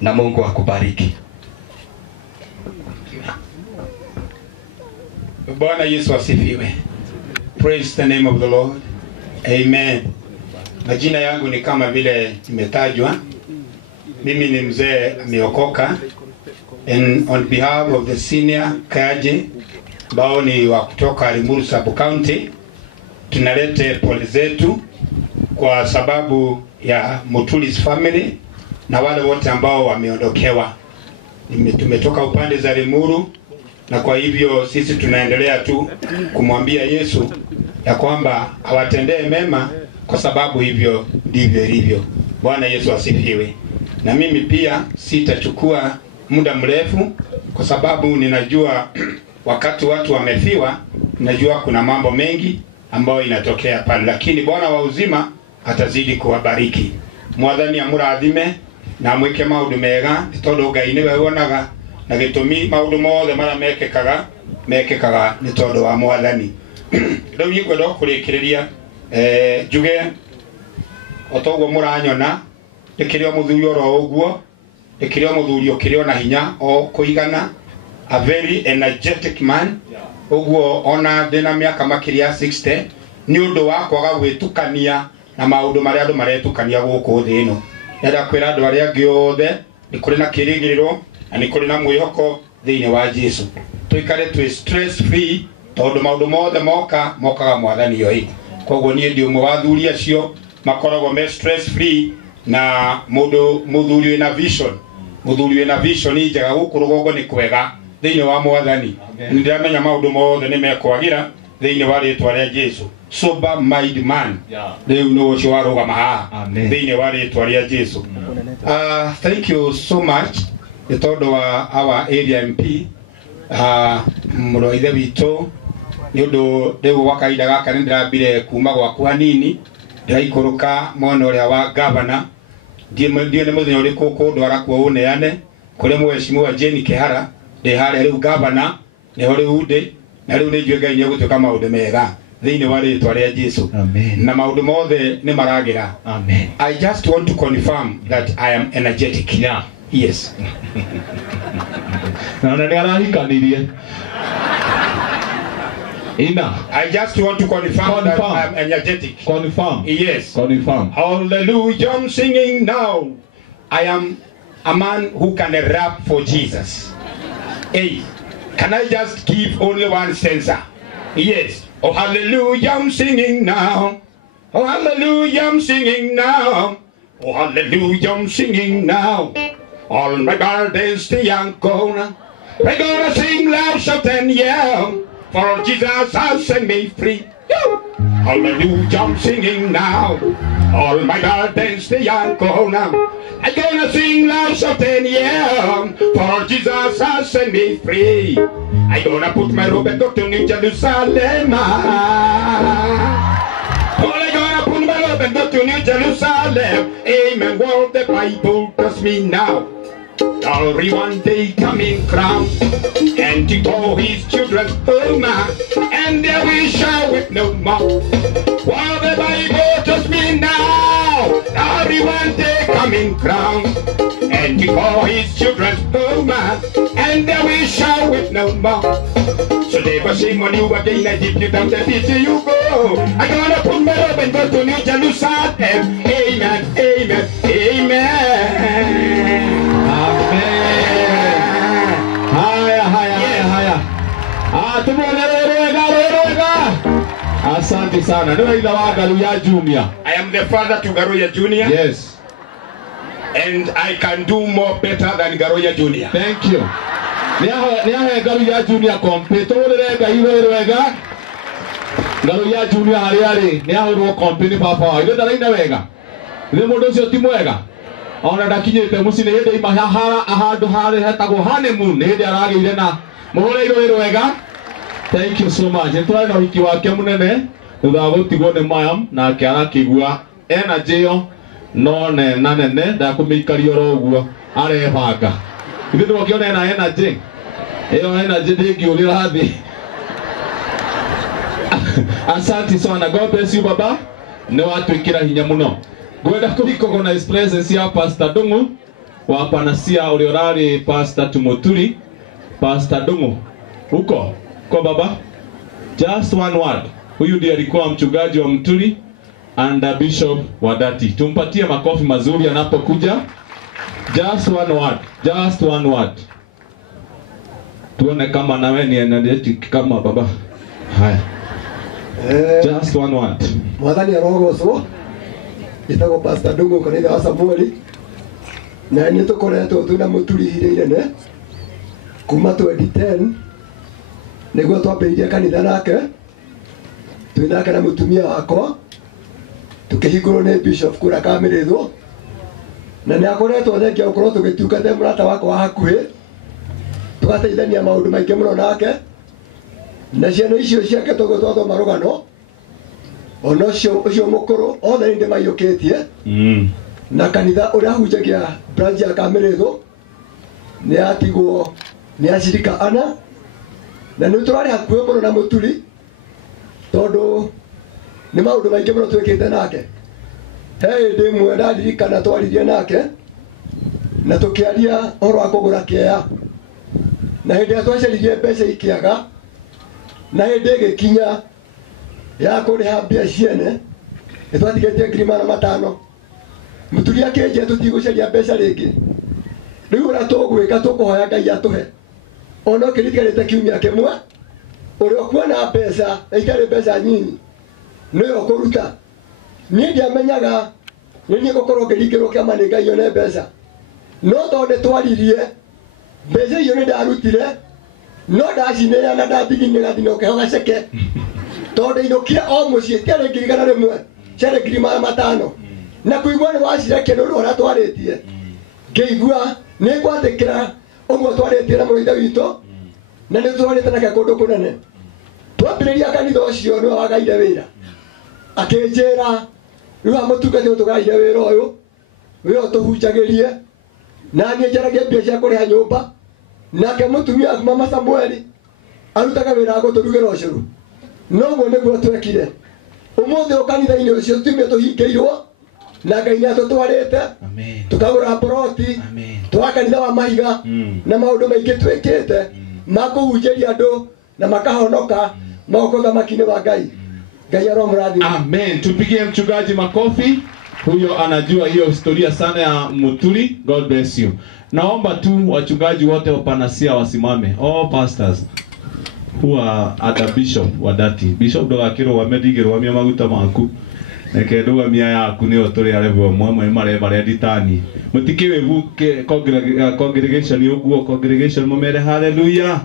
na Mungu akubariki. Bwana Yesu asifiwe. Praise the name of the Lord. Amen. Majina yangu ni kama vile imetajwa. Mimi ni mzee ameokoka. And on behalf of the senior kaji ambao ni wa kutoka Limuru Sub County, tunalete pole zetu kwa sababu ya Mutuli's family na wale wote ambao wameondokewa. Tumetoka upande za Limuru, na kwa hivyo sisi tunaendelea tu kumwambia Yesu ya kwamba awatendee mema, kwa sababu hivyo ndivyo ilivyo. Bwana Yesu asifiwe. Na mimi pia sitachukua muda mrefu, kwa sababu ninajua wakati watu wamefiwa, ninajua kuna mambo mengi ambayo inatokea pale, lakini Bwana wa uzima atazidi kuwabariki. Mwathani amurathime na mwike maundu mega, tondu Ngai niwe wonaga na gitumi maundu mothe mara mekekaga ni tondu wa Mwathani. Riu ngikwenda kurikiriria njuge otoguo muranyona ndikirio muthuri oro uguo, ndikirio muthuri ukirio na hinya o kuigana, a very energetic man. Uguo ona ndina miaka makiria 60 ni undu wa kwaga gwitukania na maundu maria andu maretukania guku thi ino. Nda kwira andu aria angi othe ni kuri na kirigiriro na ni kuri na mwihoko thiini wa Jesu. Tuikare twi stress free, tondu maundu mothe mokaga Mwathani yoi. Koguo nie ndi umwe wa thuri acio makoragwo me stress free, na muthuri wina vision. Muthuri wina vision njega guku rugongo ni kwega thiini wa Mwathani. Ndiramenya maundu mothe ni mekwagira thiini wa ritwa ria Jesu. Sober mind man. Riu no ucio warugama haha thiini wa ritwa ria Jesu. Thank you so much. Ni tondu wa our area MP muroithe witu, ni undu riu wakaida gaka ni ndirambire kuma gwakwa nini, ndiraikuruka mwana uria wa governor. Ndiye ni muthenya uriku kundwara kuo uneane kuri mweshimiwa Jane Kihara ndi haria riu governor niho riu ndi, na riu ni njue Ngai ni gutuika maundu mega thiini wa ritwa ria Jesu. Amen. Na maundu mothe ni maragira. Amen. I just want to confirm that I am energetic. Yeah. Yes. I just want to confirm that I am energetic. Confirm. Yes. Confirm. Hallelujah, I'm singing now. I am a man who can rap for Jesus. Hey, can I just give only one stanza? Yes. Oh, hallelujah, I'm singing now. Oh, hallelujah, I'm singing now. Oh, hallelujah, I'm singing now. All my burdens the young gonna. We're gonna sing loud, shout and yell. For Jesus has set me free. Hallelujah, I'm singing now. All my burdens the young gonna. I'm gonna sing loud, shout and yell. For Jesus has set me free. I'm gonna put my robe and go to New Jerusalem. I'm gonna put my robe and go to New Jerusalem. Amen. Well, the Bible tells me now. Glory one day coming crown, and to all his children home, and there we shall weep no more. While the Bible tells me now, glory one day coming crown, and to all his children home, and there we shall weep no more. So never shame on you again, as if you don't pity you go. I'm gonna put my robe and go to New Jerusalem. Amen, amen, amen. Asante sana. Ndio ila wa Garuya Junior. I am the father to Garuya Junior. Yes. And I can do more better than Garuya Junior. Thank you. Niahe Garuya Junior compete urega iwega. Garuya Junior hariari niaho company papa. Ile daraina wega. Ile mundu cio ti mwega. Ona ndakinyete mucine hinde imahara ahandu hare hetagwo honeymoon hinde aragire na muhore wega. Thank you so much. Nitwara na wiki wake munene thutha gutigwo ni mayam na akiara kigua energy yo no nene ndakumikario ro uguo arebanga ithu ndokiona na energy eyo energy ndingiurira thi. Asante sana. God bless you baba. Ni watu ikira hinya muno. Gwenda kurikogonize presence ya Pastor Dungu wa Panasia uliorari Pastor Tumoturi, Pastor Dungu. Huko kwa baba, just one word. Huyu ndiye alikuwa mchungaji wa Mturi and Bishop Wadati. Tumpatie makofi mazuri anapokuja. Just one word, just one word. Tuone kama nawe ni energetic kama baba. Haya. Just one word. Mwathani arogoco itagwo Pastor Dungu kanitha wa Samueli, na ni tukoretwo twina Muturi hire-inene kuma 2010 niguo twambĩrĩirie kanitha nake twinake na mutumia wakwa tukihingũrwo nĩ Bishop kũrĩa Kamĩrĩthũ, na nĩ akoretwo thengia gũkorwo tũgĩtungata mũrata wakwa wa hakuhĩ, tũgateithania maũndũ maingĩ mũno nake, na ciana icio ciake tũgĩtwathoma rũgano ona ũcio mũkũrũ othe nĩ ndĩmaiyũkĩtie na kanitha ũrĩa ahunjagia branch ya Kamĩrĩthũ nĩ atigwo nĩ acirika ana, na nĩ tũrarĩ hakuhĩ mũno na Muturi tondũ nĩ maũndũ maingĩ mũno twĩkĩte nake. He hĩndĩ ĩmwe ndaririkana twaririe nake na tũkĩaria ũhoro wa kũgũra kĩeya, na hĩndĩ ĩrĩa twacaririe mbeca ikĩaga, na hĩndĩ ĩgĩkinya ya kũrĩha mbia ciene nĩ twatigĩtie 500,000. Muturi akĩnjĩra tũtigũcaria mbeca rĩngĩ, rĩu ũrĩa tũgwĩka tũkũhoya Ngai atũhe, ona ũkĩritiganĩte kiumia kĩmwe ũrĩa ũkuona mbeca na itarĩ mbeca nyinyi nĩwe ũkũruta. Niĩ ndiamenyaga nĩ niĩ gũkorwo ngĩringĩrwo kĩama nĩ Ngai one mbeca, no tondũ nĩ twaririe mbeca icio nĩ ndarutire, no ndacinĩra na ndathigine gathina ũkĩho gaceke tondũ inũkia o mũciĩ tiarĩ 100,000 ciarĩ 500,000, na kũigua nĩ wacirekia nĩ ũndũ ũrĩa twarĩtie. Ngĩigua nĩ ngwatĩkĩra ũguo twarĩtie na mũrũ ithe witũ, na nĩ twarĩte nake kũndũ kũnene. Twambĩrĩria kanitha ũcio nĩwe wagaire wĩra, akĩnjĩra rĩu amũtungati ũtũgaire wĩra ũyũ wĩra ũtũhunjagĩrie, na niĩ njaragia mbia cia kũrĩha nyũmba, nake mũtumia wa Mama Samueli arutaga wĩra wa gũtũrugĩra ũcũrũ. Noguo nĩguo twekire. Ũmũthĩ kanitha-inĩ ũcio tumie tũhingĩirwo na Ngai nĩ atũtwarĩte tũkagũra ploti twa kanitha wa mahiga na maũndũ maingĩ twĩkĩte ma kũhunjĩria andũ na makahonoka moko thamaki-inĩ wa Ngai. Ngai aromũrathime. Amen. Tupigie mchungaji makofi. Huyo anajua hiyo historia sana ya Muturi. God bless you. Naomba tu wachungaji wote wa Panasia wasimame. All pastors who are at the Bishop Wadati. Bishop ndogakĩrwo wamedigĩrwo wamia maguta maku. Neke ndũgamia yaku nĩyo tũrĩ arevo mwemwe mareva rĩa ditani. Mũtikĩwe congregation ũguo congregation mũmere hallelujah.